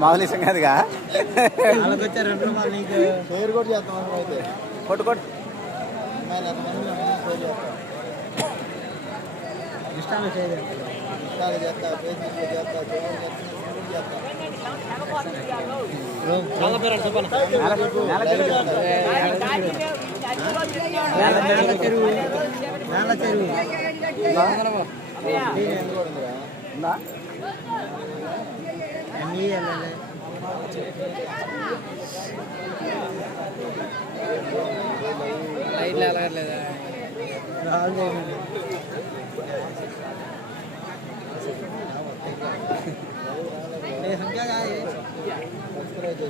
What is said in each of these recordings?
మామూలు విషయం కాదుగా. షేర్ కూడా చేస్తాం అయితే. కొట్టు కొట్టు. ఇష్టాలు చేయలేదు ఇష్టాలు చేస్తా ఫేస్బుక్ చేస్తా చెరువు. చెరువు ఉందా ఎంఈ ఎల్ఎల్ఏ లైట్లు ఎలగట్లేదా రాదు సబ్స్క్రైబ్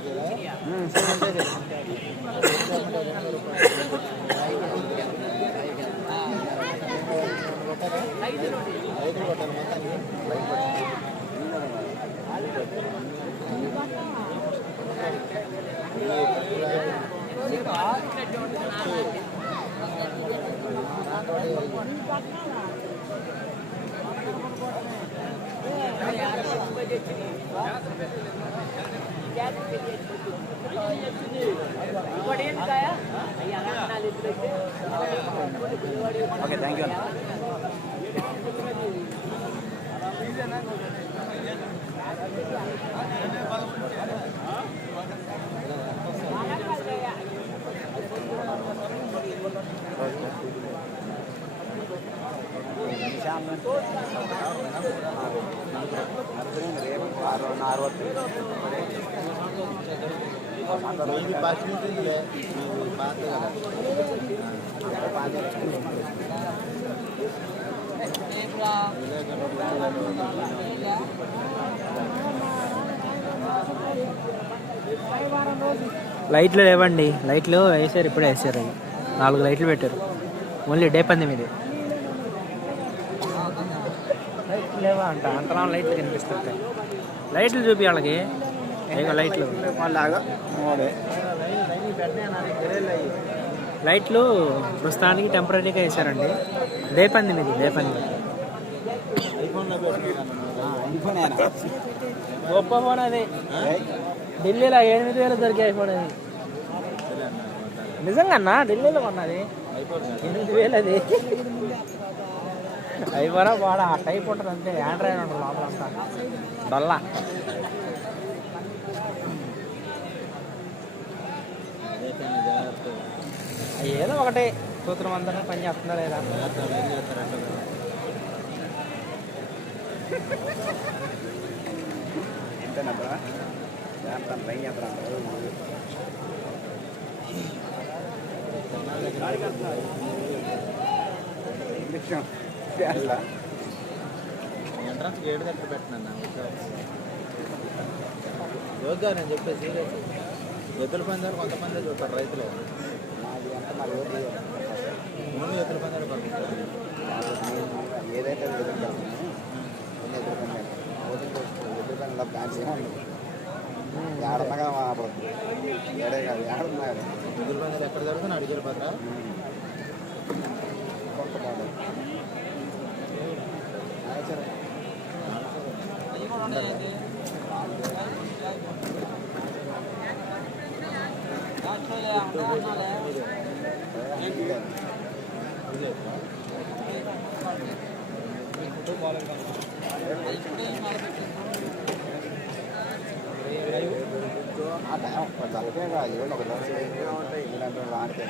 ఓకే థ్యాంక్ యూ అన్న ఫస్ట్ నుంచి ఇదిలే. ఇది పాత కదా. ఆ, పాత లైట్లు లేవండి. లైట్లు వేసారు ఇప్పుడే వేసారు అవి. నాలుగు లైట్లు పెట్టారు. ఓన్లీ డే పంది మీదే లైట్లు లేవా అంట. అంతలా లైట్లు కనిపిస్తుంటాయి లైట్లు చూపి వాళ్ళకి. లైట్లు లైట్లు ప్రస్తుతానికి టెంపరీగా వేసారండి డే పంది మీది డే పంది ఐఫోన్లో ఐఫోన్ గొప్ప ఫోన్ అది. ఢిల్లీలో ఎనిమిది వేలు దొరికే ఐఫోన్ అది. నిజంగా అన్న? ఢిల్లీలో కొన్నది. ఎనిమిది వేలు అది. అవి ఐఫోనా బాడా ఆ టైప్ ఉంటుంది అంతే ఆండ్రాయిడ్ ఉంటుంది లోపల అంతా. డొల్లా. ఏదో ఒకటే సూత్రం అందరం పని చేస్తుందా లేదా? ఎంతేనబ్బా చేస్తాను ట్రై చేస్తాను ఎంట్రన్స్ గేట్ దగ్గర పెట్టినా యోగా నేను చెప్పేసి సీరియస్ ఎద్దుల పందాలు కొంతమంది చూస్తారు రైతులు ముందు ఎద్దుల పందాలు పంపిస్తారు ఏదైతే ఏడన్నగా అప్పుడు ఏడే కాదు ఏడన్నా ఎద్దుల పందాలు ఎక్కడ జరుగుతుంది ആ ടൈം പത്താമത്തെ കാര്യം നോക്കുന്നത് ഇല്ലാണ്ട് വാണിജ്യം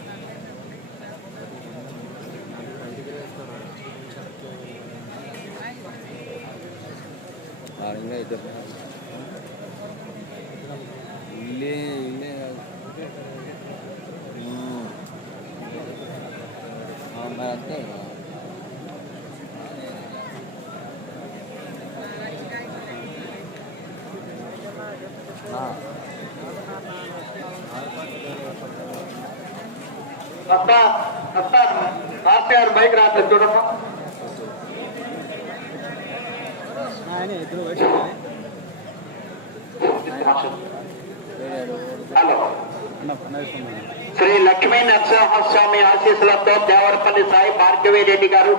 ആളിങ്ങനെ ഏറ്റവും ഇല്ലേ ഇല്ല ആ മരത്തേ అప్ప అప్ప ఆర్టీఆర్ బైక్ రాత్రి చూడమ్మా హలో. శ్రీ లక్ష్మీ నరసింహస్వామి ఆశీస్సులతో దేవరపల్లి సాయి భార్గవి రెడ్డి గారు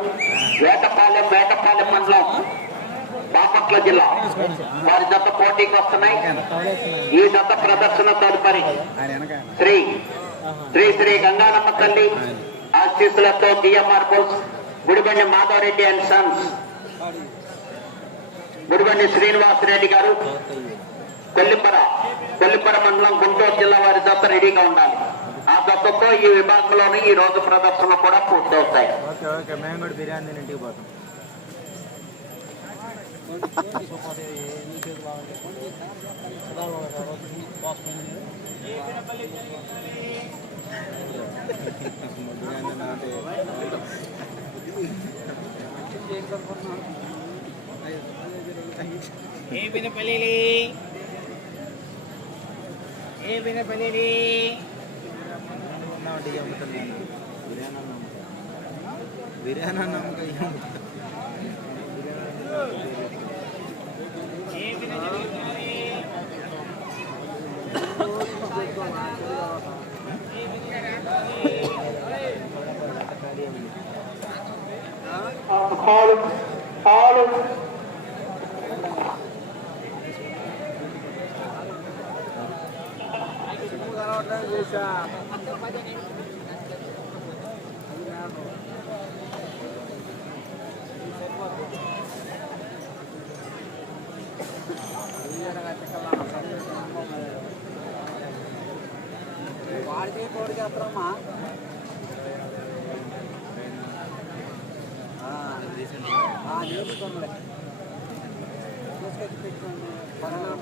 వేటపాలెం వేటపాలెం మండలం బాపట్ల జిల్లా. వారి జత పోటీకి వస్తున్నాయి. ఈ జత ప్రదర్శన తదుపరి శ్రీ శ్రీ శ్రీ గంగానమ్మ తల్లి ఆశీస్సులతో DMR bulls Gudibandi Madhavareddy and sons Gudibandi Srinivas Reddy గారు. కొల్లిపర కొల్లిపర మండలం గుంటూరు జిల్లా వారి జత రెడీగా ఉండాలి. ఆ జతతో ఈ విభాగంలోని ఈ రోజు ప్రదర్శన కూడా పూర్తవుతాయి. ఓకే ఓకే మేము కూడా బిర్యానీ ఏ వినపల్లి ఏ వినపల్లి ఉన్నామంటే అమ్ముతున్నాను బిర్యానీ అన్న అమ్ముతాను బిర్యానీ వాడికి కోడి చేస్తారమ్మా నేర్చుకోండి తీసుకొచ్చి పెట్టుకోండి పనులు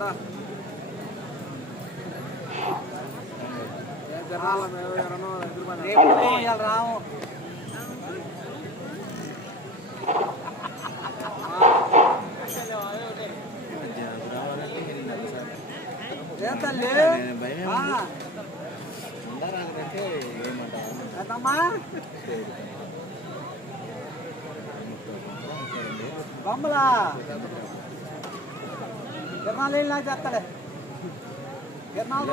బొమ్మలా గిరణాలు వెళ్ళినా చేస్తాడే గిరణాలు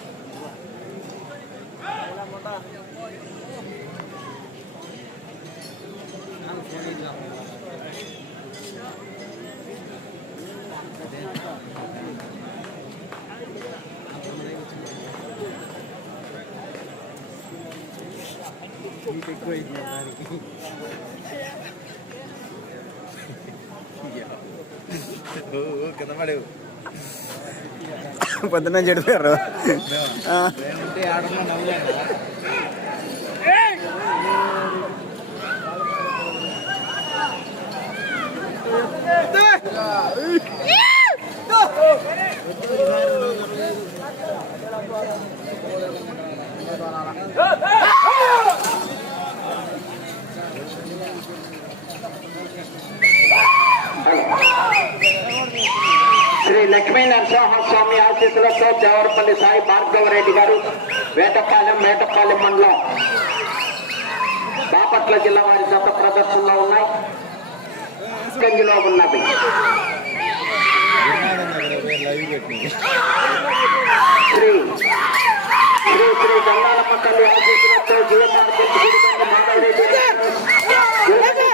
చెప్తాడు గిరణాలు వెళ్ళినా చెప్తాడు మనమే అవసరం తిరిగి దాటి కొట్టినాం పెద్ద బొమ్మ చెప్తాడు టీ షర్ట్లు ఇచ్చారు టీ షర్ట్లు ఇచ్చారు ఆడుకోబోయి ఆ, హండ్రెడ్ టీ షర్ట్లు ఉన్నాయి కదా వైసీపీ ఇలా ముట్ట. హీట్ ఎక్కువ అయింది దానికి ఓ ఓ కింద పడేవు పొద్దున్న చెడిపోయారు నేనంటే ఆడమో నవ్వులేనా శ్రీ లక్ష్మీ నరసింహస్వామి ఆశీస్సులతో దేవరపల్లి సాయి భార్గవరెడ్డి గారు వేటపాలెం వేటపాలెం మండలం బాపట్ల జిల్లా వారి గత ప్రదర్శనలో ఉన్నాయి. గంజిలో ఉన్నది. శ్రీ శ్రీ శ్రీ గంగారమ్మ తల్లి ఆశీస్సులతో జీవమార్గం గారు,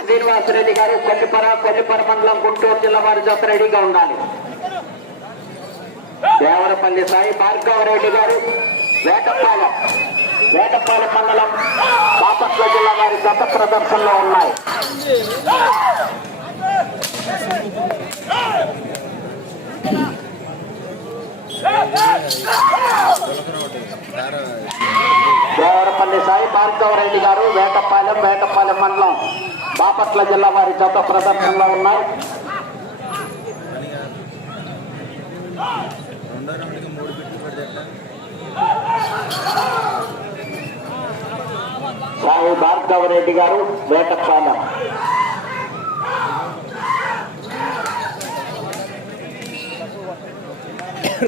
శ్రీనివాసరెడ్డి గారు కొల్లిపర కొల్లిపర మండలం గుంటూరు జిల్లా వారి జత రెడీగా ఉండాలి. దేవరపల్లి సాయి భార్గవరెడ్డి గారు వేటపాలెం వేటపాలెం మండలం బాపట్ల జిల్లా వారి గత ప్రదర్శనలో ఉన్నాయి. దేవరపల్లి సాయి భార్గవరెడ్డి గారు వేటపాలెం వేటపాలెం మండలం బాపట్ల జిల్లా వారి గత ప్రదర్శనలో ఉన్నాయి. రెండో రౌండ్కి మూడు బిట్లు పడితే సాయి భార్గవరెడ్డి గారు వేటపాలెం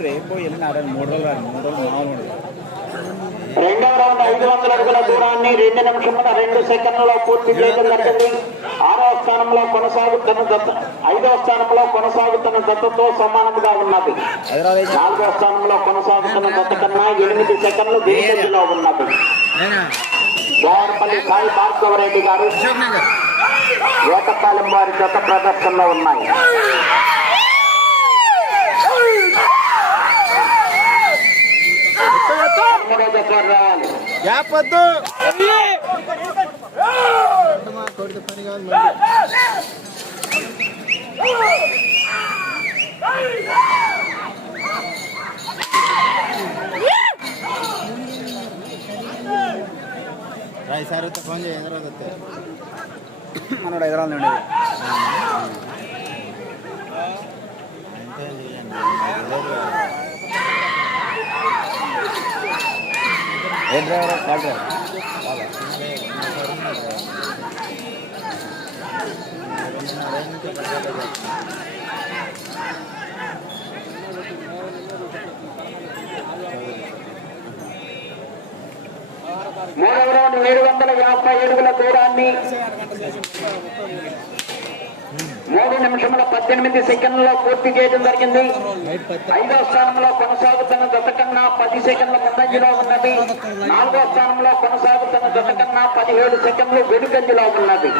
రేపు వెళ్ళినారు మూడు రోజులు రాదు మూడు రోజులు మామూలు ఉండదు. రెండవ రౌండ్ ఐదు వందల అడుగుల దూరాన్ని రెండు నిమిషముల రెండు సెకండ్లలో పూర్తి చేయడం జరిగింది. స్థానంలో కొనసాగుతున్న దత్త ఐదవ స్థానంలో కొనసాగుతున్న దత్తతో సమానంగా ఉన్నది. నాలుగవ స్థానంలో కొనసాగుతున్న దత్త కన్నా ఎనిమిది సెకండ్లు వెనుకంజలో ఉన్నది. దేవరపల్లి సాయి భార్గవరెడ్డి గారు అశోక్ నగర్ ఏకపాలెం వారి జత ప్రదర్శనలో ఉన్నాయి. మూడో జత రావాలి గ్యాప్ వద్దు కొడితే పని కాదు రాయి సార్ వస్తే ఫోన్ చేయి హైదరాబాద్ వస్తే మనోడు హైదరాబాద్ అంతే ఏ డ్రైవర్? Call driver? మూడవ రౌండ్ ఏడు వందల యాభై ఏడుగుల దూరాన్ని మూడు నిమిషముల పద్దెనిమిది సెకండ్లలో పూర్తి చేయడం జరిగింది. ఐదవ స్థానంలో కొనసాగుతున్న జత కన్నా పది సెకండ్ల ముందంజలో ఉన్నది. నాలుగో స్థానంలో కొనసాగుతున్న జత కన్నా పదిహేడు సెకండ్లు వెనుకంజలో ఉన్నది.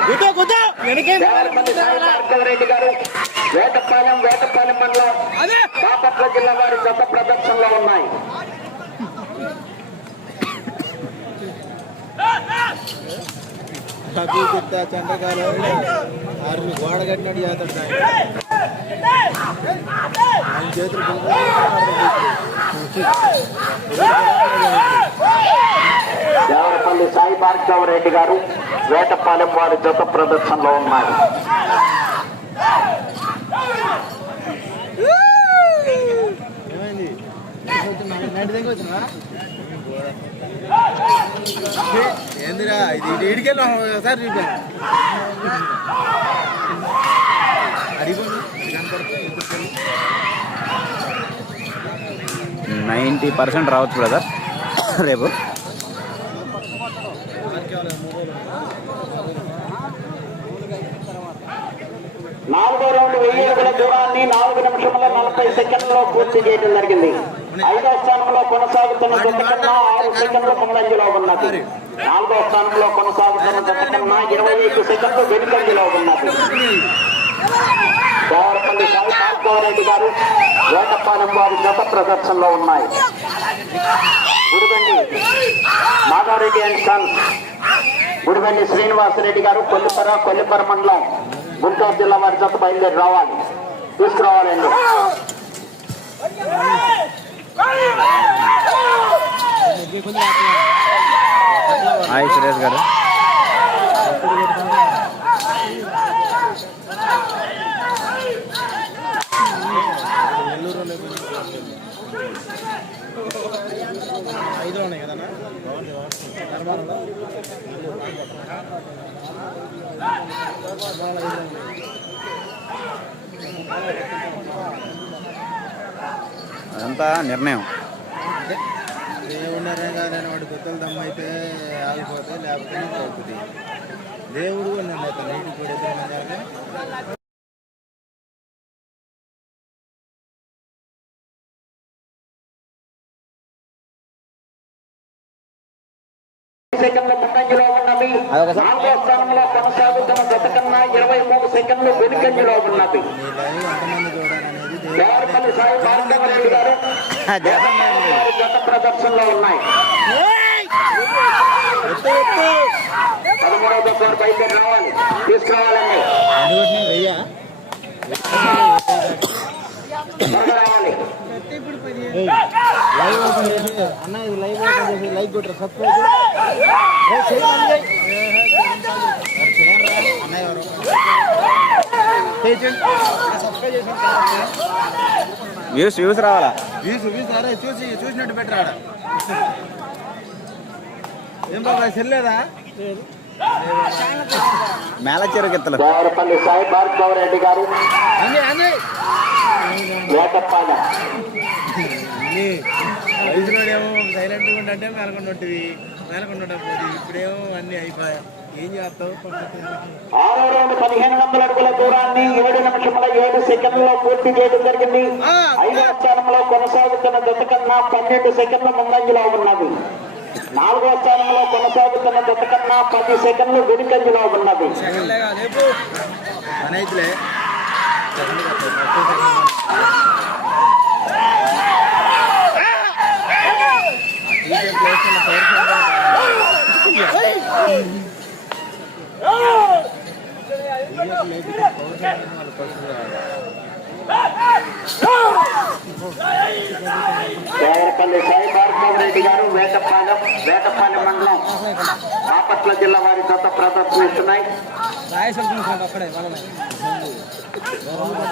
భార్గవరెడ్డి గారు వేటపాలెం వేటపాలెం మండలం బాపట్ల జిల్లా వారి జత ప్రదర్శనలో ఉన్నాయి. అవి చెప్తా చంద్రకాలం ఆరు గోడ కట్టినట్టు చేస్తాడు సాయం ఆయన చేతులు దేవరపల్లి సాయి భార్గవరెడ్డి గారు వేటపాలెం వారి జత ప్రదర్శనలో ఉన్నారు. ఏమైంది? నైట్ దగ్గర వచ్చినా ఏందిరా ఇది ఇడికెళ్ళి ఒకసారి చూపాను నైంటీ పర్సెంట్ రావచ్చు బ్రదర్ రేపు. నాలుగో రౌండ్ వెయ్యి అడుగుల దూరాన్ని నాలుగు నిమిషముల నలభై సెకండ్లలో పూర్తి చేయడం జరిగింది. ఐదో స్థానంలో కొనసాగుతున్న జత కన్నా ఆరు సెకండ్ల ముందంజలో ఉన్నది. నాలుగో స్థానంలో కొనసాగుతున్న జత కన్నా ఇరవై ఐదు సెకండ్లు వెనుకంజలో ఉన్నది. దేవరపల్లి సాయి భార్గవరెడ్డి గారు వేటపాలెం వారి జత ప్రదర్శనలో ఉన్నాయి. గుడిబండి మాధవరెడ్డి అండ్ సన్స్ గుడిబండి శ్రీనివాసరెడ్డి గారు కొల్లిపర కొల్లిపర మండలం గుంటూరు జిల్లా వారి జత బయలుదేరి రావాలి. తీసుకురావాలండి హాయ్ సురేష్ గారు. ఐదు ఉన్నాయి కదా అదంతా నిర్ణయం. దేవుడు రంగాలని వాడి గుత్తలు దమ్మైతే ఆగిపోతే లేకపోతే పోతుంది దేవుడు కూడా అతను నీటికి కూడా సెకండ్ల ముందంజలో ఉన్నది నాలుగో స్థానంలో కొనసాగుతున్న జత కన్నా ఇరవై మూడు సెకండ్లు వెనుకంజలో దేవుడు దేవరపల్లి సాయి గారు జత ప్రదర్శనలో ఉన్నాయి. పదమూడవ రావాలి. తీసుకురావాలండి. అన్న ఇది లైవ్ చేసి లైక్ కొట్టరు సబ్స్క్రైబ్ అన్నయ్య. వ్యూస్ వ్యూస్ రావాలా వ్యూస్ వ్యూస్ అరే చూసి చూసినట్టు పెట్టరా ఆడ ఏం బాబా చెల్లేదా మేళ చెరుకెత్తలు దేవరపల్లి సాయి భార్గవ రెడ్డి గారు. అంది అంది వేటపాలెం. అన్ని. వయసులో ఏమో సైలెంట్గా ఉంటే మేలకొండ ఉంటుంది మేలకొండ ఇప్పుడేమో అన్ని అయిపోయాయి ఏం చేస్తావు? ఆరో రౌండ్ పదిహేను వందల అడుగుల దూరాన్ని ఏడు నిమిషముల ఏడు సెకండ్లలో పూర్తి చేయడం జరిగింది. ఐదవ స్థానంలో కొనసాగుతున్న జత కన్నా పన్నెండు సెకండ్ల ముందంజలో ఉన్నది. నాలుగవ స్థానంలో కొనసాగుతున్న జత కన్నా పది సెకండ్లు వెనుకంజలో ఉన్నది అనైతులే దేవరపల్లి సాయి భార్గవ రెడ్డి గారు వేటపాలెం వేటపాలెం మండలం బాపట్ల జిల్లా వారి జత ప్రదర్శనిస్తున్నాయి.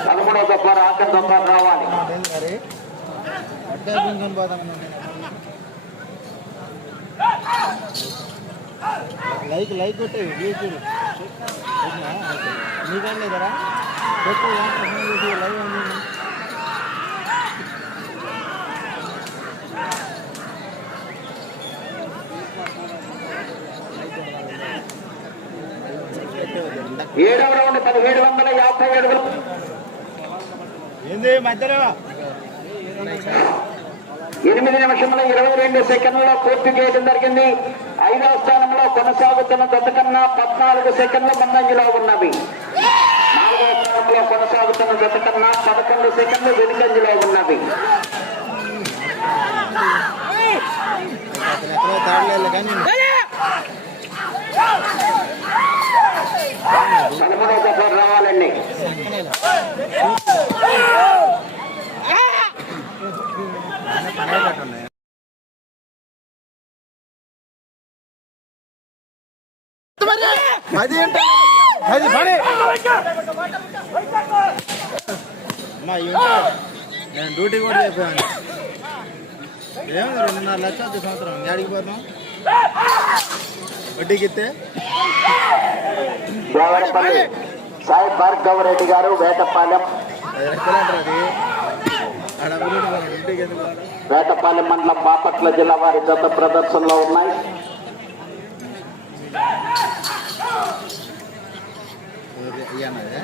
పదమూడవ దొబ్బ ఆఖరి దొబ్బ రావాలి. లైక్ లైక్ కొట్టే వ్యూస్ నీకండి లేదరా ఏడవ రౌండ్ పదిహేడు వందల యాభై అడుగులు ఏంది మధ్యలో? ఎనిమిది నిమిషముల ఇరవై రెండు సెకండ్లలో పూర్తి చేయడం జరిగింది. ఐదవ స్థానంలో కొనసాగుతున్న జత కన్నా పద్నాలుగు సెకండ్ల ముందంజలో ఉన్నవి. నాలుగవ కొనసాగుతున్న జత కన్నా పదకొండు సెకండ్లు వెనుకంజలో ఉన్నవి. పదమూడవ రావాలండి. అది అది ఏంటో నేను డ్యూటీ కూడా చెప్పాను ఏమో రెండున్నర లక్షలు సంవత్సరం. ఏడికి పోతాం వడ్డీకి ఇస్తే? దేవరపల్లి సాయి భార్గవ రెడ్డి గారు వేటపాలెం. వేటపాలెం మండలం బాపట్ల జిల్లా వారి జత ప్రదర్శనలో ఉన్నాయి. ఇయ్యన్నదే.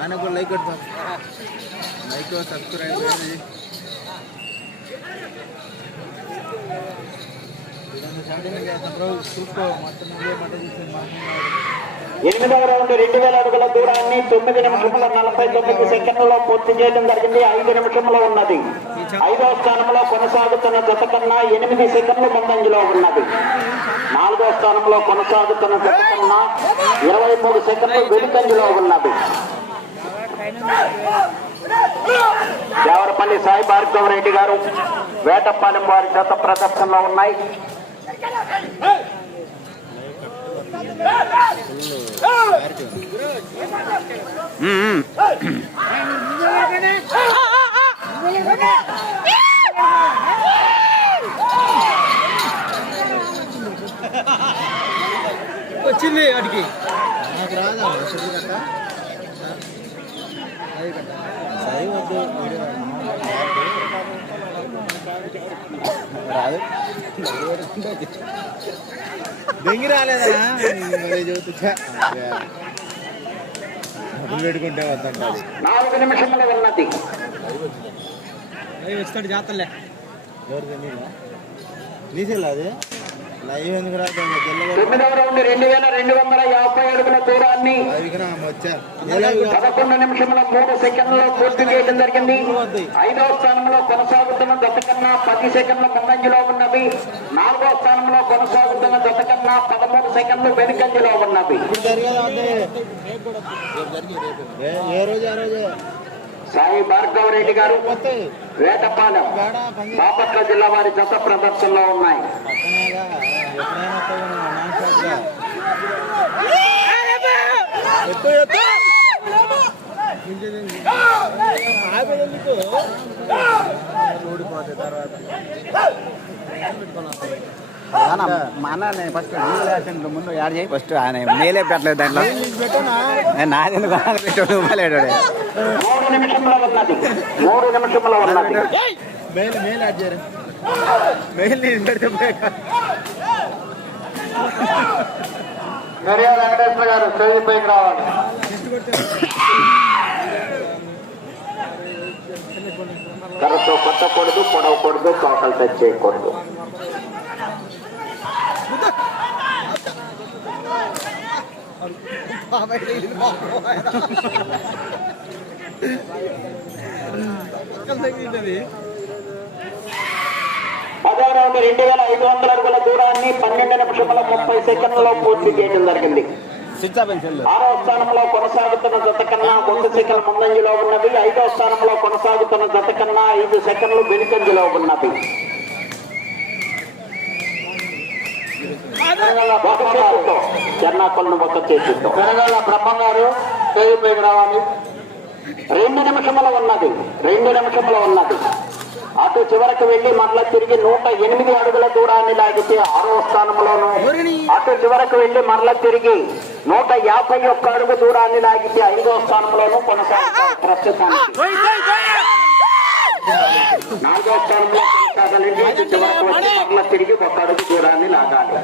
ఆయన కూడా లైక్ కొడతాం. లైక్ సబ్స్క్రైబ్ ఎనిమిదవ రౌండ్ రెండు వేల అడుగుల దూరాన్ని తొమ్మిది నిమిషముల నలభై తొమ్మిది సెకండ్లలో పూర్తి చేయడం జరిగింది. ఐదు నిమిషంలో ఉన్నది. ఐదవ స్థానంలో కొనసాగుతున్న జత కన్నా ఎనిమిది సెకండ్లు ముందంజలో ఉన్నది. నాలుగవ స్థానంలో కొనసాగుతున్న జత కన్నా ఇరవై మూడు సెకండ్లు వెనుకంజలో ఉన్నది. దేవరపల్లి సాయి భార్గవ రెడ్డి గారు వేటపాలెం వారి జత ప్రదర్శనలో ఉన్నాయి. వచ్చింది వాడికి నాకు రాదా కట్ట సై వద్దు రాదు దెంగి రాలేదా డబ్బులు పెట్టుకుంటే వద్దంటారు. నాలుగు నిమిషములు ఉన్నది వస్తాడు జాతరలే. లైవ్ ఎందుకు రాదు రౌండ్ వేల రెండు వందల యాభై అడుగుల దూరాన్ని. పదకొండు నిమిషముల మూడు సెకండ్లలో పూర్తి చేయడం జరిగింది. ఐదవ స్థానంలో కొనసాగుతున్న కన్నా పది సెకండ్ల ముందంజలో ఉన్నవి. నాలుగవ స్థానంలో కొనసాగుతున్న కన్నా పదమూడు సెకండ్లు వెనుకంజలో ఉన్నవి. ఏ రోజు ఆ రోజు? సాయి భార్గవ రెడ్డి గారు వేటపాలెం బాపట్ల జిల్లా వారి జత ప్రదర్శనలో ఉన్నాయి. ఫస్ట్ ముందు యాడ్ చేయి. ఫస్ట్ ఆయన మేలే పెట్టలేదు దాంట్లో. పెట్టనా? నేను నాది ఎందుకు పెట్టాడు రూపాయలు పెట్టాడు మూడు నిమిషంలో ఉన్నది. మూడు నిమిషంలో ఉన్నది. మెయిల్ మెయిల్ యాడ్ చేయరు మెయిల్ నేను పెడితే మరియా వెంకటేశ్వర గారు స్టేజ్ పైకి రావాలి. కర్రతో కొట్టకూడదు పొడవకూడదు కాకలు టచ్ చేయకూడదు పదో రౌండ్ రెండు వేల ఐదు వందల అడుగుల దూరాన్ని పన్నెండు నిమిషముల ముప్పై సెకండ్లలో పూర్తి చేయడం జరిగింది. ఆరో స్థానంలో కొనసాగుతున్న జత కన్నా ఒక సెకండ్ ముందంజలో ఉన్నవి. ఐదో స్థానంలో కొనసాగుతున్న జత కన్నా ఐదు సెకండ్లు వెనుకంజలో ఉన్నవి ఒక చేతితో చెన్నాకొలను ఒక చేతితో తెలంగాణ బ్రహ్మం గారు పైకి రావాలి. రెండు నిమిషముల ఉన్నది. రెండు నిమిషముల ఉన్నది. అటు చివరకు వెళ్ళి మరలా తిరిగి నూట ఎనిమిది అడుగుల దూరాన్ని లాగితే ఆరో స్థానంలోను అటు చివరకు వెళ్ళి మరలా తిరిగి నూట యాభై ఒక్క అడుగు దూరాన్ని లాగితే ఐదో స్థానంలోను కొనసాగుతారు ప్రస్తుతానికి. నాలుగో స్థానంలో కొనసాగాలంటే అటు చివరకు వచ్చి మరలా తిరిగి ఒక అడుగు దూరాన్ని లాగాలి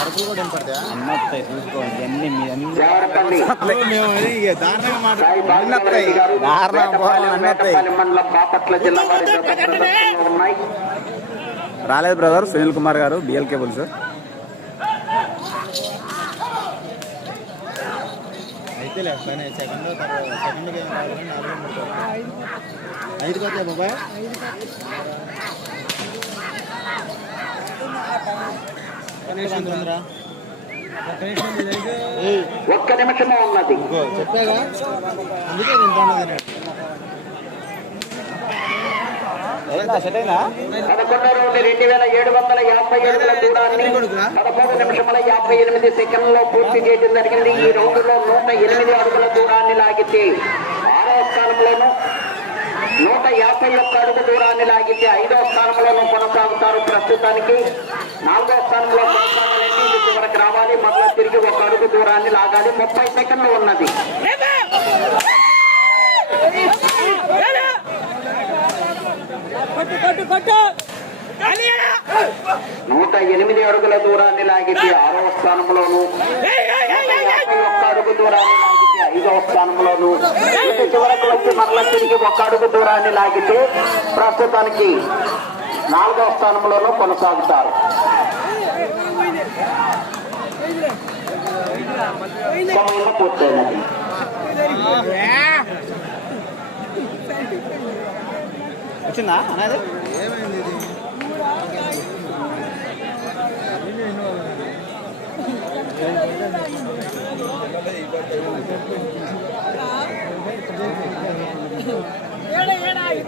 అరుపులు కూడా వినపడతాయా అన్న వస్తాయి చూసుకో ఇవన్నీ మీ అన్ని దేవరపల్లి మేము అది ఇక దారుణంగా మాట సాయి భాగ్యరెడ్డి గారు దారుణం వేటపాలెం, ఘోరం అన్నట్టే. వేటపాలెం మండలం బాపట్ల జిల్లా వారి జత ప్రదర్శనలో ఉన్నాయి రాలేదు బ్రదర్ సునీల్ కుమార్ గారు బిఎల్ కేబుల్స్ అయితే లేదు పని సెకండ్ సెకండ్ ఐదుకి వచ్చా బాబాయ్? ఒక్క నిమిషమే ఉన్నది. చెప్పాగా? అందుకే తింటాను పదకొండో రౌండ్ రెండు వేల ఏడు వందల యాభై అడుగుల దూరాన్ని పదమూడు నిమిషముల యాభై ఎనిమిది సెకండ్లో పూర్తి చేయడం జరిగింది. ఈ రౌండ్లో నూట ఎనిమిది అడుగుల దూరాన్ని లాగితే ఆరో స్థానంలోను నూట యాభై ఒక్క అడుగు దూరాన్ని లాగితే ఐదో స్థానంలోనూ కొనసాగుతారు ప్రస్తుతానికి. నాలుగో స్థానంలో కొనసాగాలంటే ఇది చివరికి రావాలి. మరలా తిరిగి ఒక అడుగు దూరాన్ని లాగాలి. ముప్పై సెకండ్లు ఉన్నది. నూట ఎనిమిది అడుగుల దూరాన్ని లాగితే ఆరో స్థానంలోను. ఒక్క అడుగు దూరాన్ని లాగితే ఐదవ స్థానంలోను. చివరకు వచ్చి మరలా తిరిగి ఒక అడుగు దూరాన్ని లాగితే ప్రస్తుతానికి నాలుగవ స్థానంలోనూ కొనసాగుతారు. సమయంలో పూర్తయినది. వచ్చిందా అనేది ఏమైంది ఇది మెయిల్ ఐడి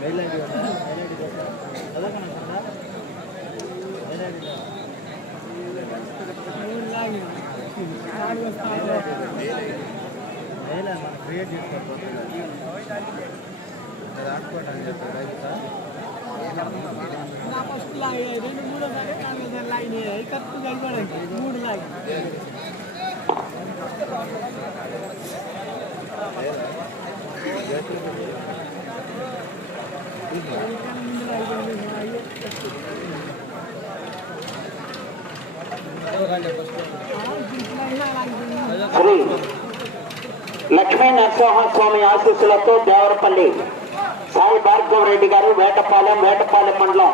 మెయిల్ ఐడి మూడు లైన్ మూడు లైన్ లక్ష్మీ నరసింహ స్వామి ఆశీస్సులతో దేవరపల్లి సాయి భార్గవ రెడ్డి గారు వేటపాలెం వేటపాలెం మండలం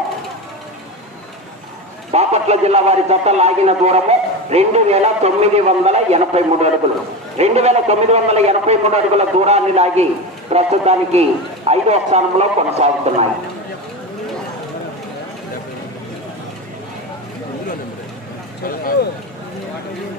బాపట్ల జిల్లా వారి జత లాగిన దూరము రెండు వేల తొమ్మిది వందల ఎనభై మూడు అడుగులు. రెండు వేల తొమ్మిది వందల ఎనభై మూడు అడుగుల దూరాన్ని లాగి ప్రస్తుతానికి ఐదవ స్థానంలో కొనసాగుతున్నాయి.